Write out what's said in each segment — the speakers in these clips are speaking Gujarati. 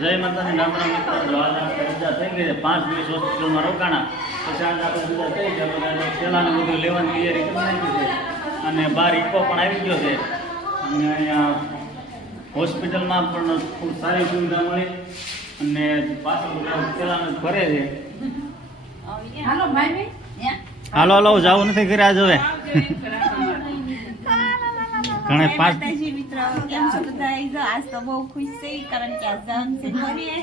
જય માતાજી નામના મિત્ર જો આજે રજા થઈ ગઈ છે. પાંચ દિવસ હોસ્પિટલમાં રોકાણા. પછી આજે આપણે રજા થઈ છે બધા બધું લેવાની તૈયારી કરી નાખી છે. અને બહાર ઇકો પણ આવી ગયો છે. અને અહીંયા હોસ્પિટલમાં પણ ખૂબ સારી સુવિધા મળી. અને પાછળ બધા પેલાને ફરે છે. હાલો ભાઈ. હાલો હાલો જવું નથી કર્યા આજ હવે. ઘણે પાંચ કેમ છો બધા આજ તો બહુ ખુશ છે કારણ કે આજ જવાનું છે ફરીએ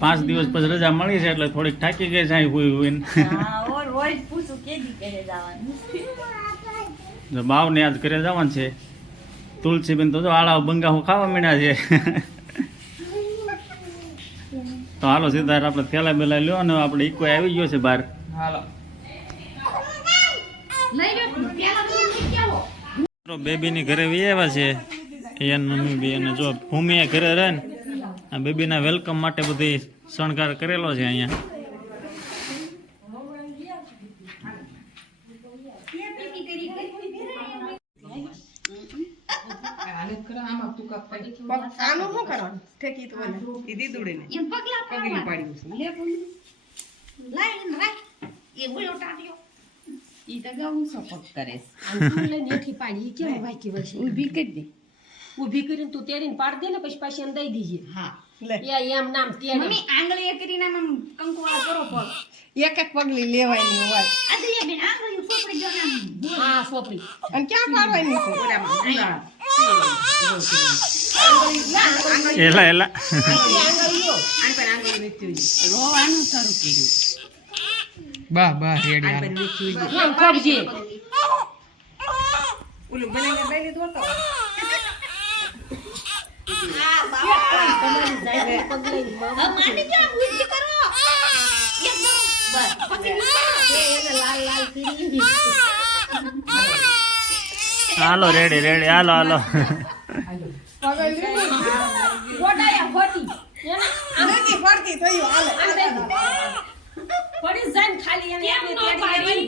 પાંચ દિવસ પછી રજા મળી છે એટલે થોડીક થાકી ગઈ છે અહીં હોય હુઈને. હા ઓર રોજ પૂછું કે દી કરે જવાનું જો બાવને આજ ઘરે જવાનું છે. તુલસીબેન તો જો આળા બંગાહું ખાવા માંડ્યા છે. તો હાલો સીધા આપણે થેલા બેલા લ્યો અને આપણે ઈકો આવી ગયો છે બહાર. હાલો. લઈ લો બેબીની ઘરે વી આવ્યા છે. એન મમ્મી બી અને જો ભૂમિએ ઘરે રહે ને આ બેબીના વેલકમ માટે બધી શણગાર કરેલો છે અહીંયા. ને પગલા પાડ્યું છે લે બોલ. લાઈ રાખ. એ બોલો ટાટ્યો ઈ તો ગાવું સપોર્ટ કરે લઈને હેઠી પાડી કેમ વાંકી વળશે ઊભી કરી દે ઊભી કરીને તું તેરીને પાડ દે ને પછી પાછી એને દીજે હા એમ નામ તેરી મમ્મી આંગળી કરીને આમ કંકુવાળો કરો પગ એક એક પગલી લેવાની હોય આ તો એ બેન આંગળી ફોફડી જો આમ હા સોપડી અને ક્યાં પાડવાની છે ઓલામાં એલા. એલા આની આંગળી રોવાનું શરૂ કર્યું. બા બા રેડી હોય ઓલું બનાવીને બેલી કરી. હાલો રેડી રેડી. હાલો હાલો. ફરતી થયું હાલે પડી જાય ને ખાલી એને કેમ એટલે ન તેડી પાડી? દેવાની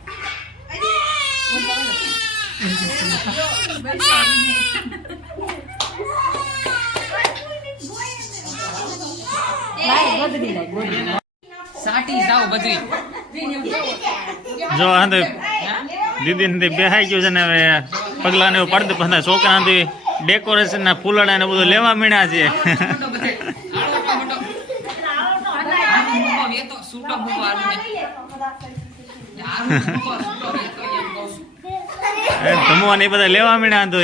આ તો દીદી બેહાઈ ગયું છે ને હવે પગલાને એવું પડતું પછી છોકરા ડેકોરેશન ના ફૂલડા ને બધું લેવા મીણ્યા છે જમવા નહીં બધા લેવા મીણા તો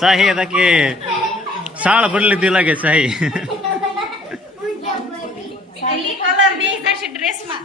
શાહી હતા કે સાળ ભરી લીધી લાગે શાહી. ડ્રેસમાં.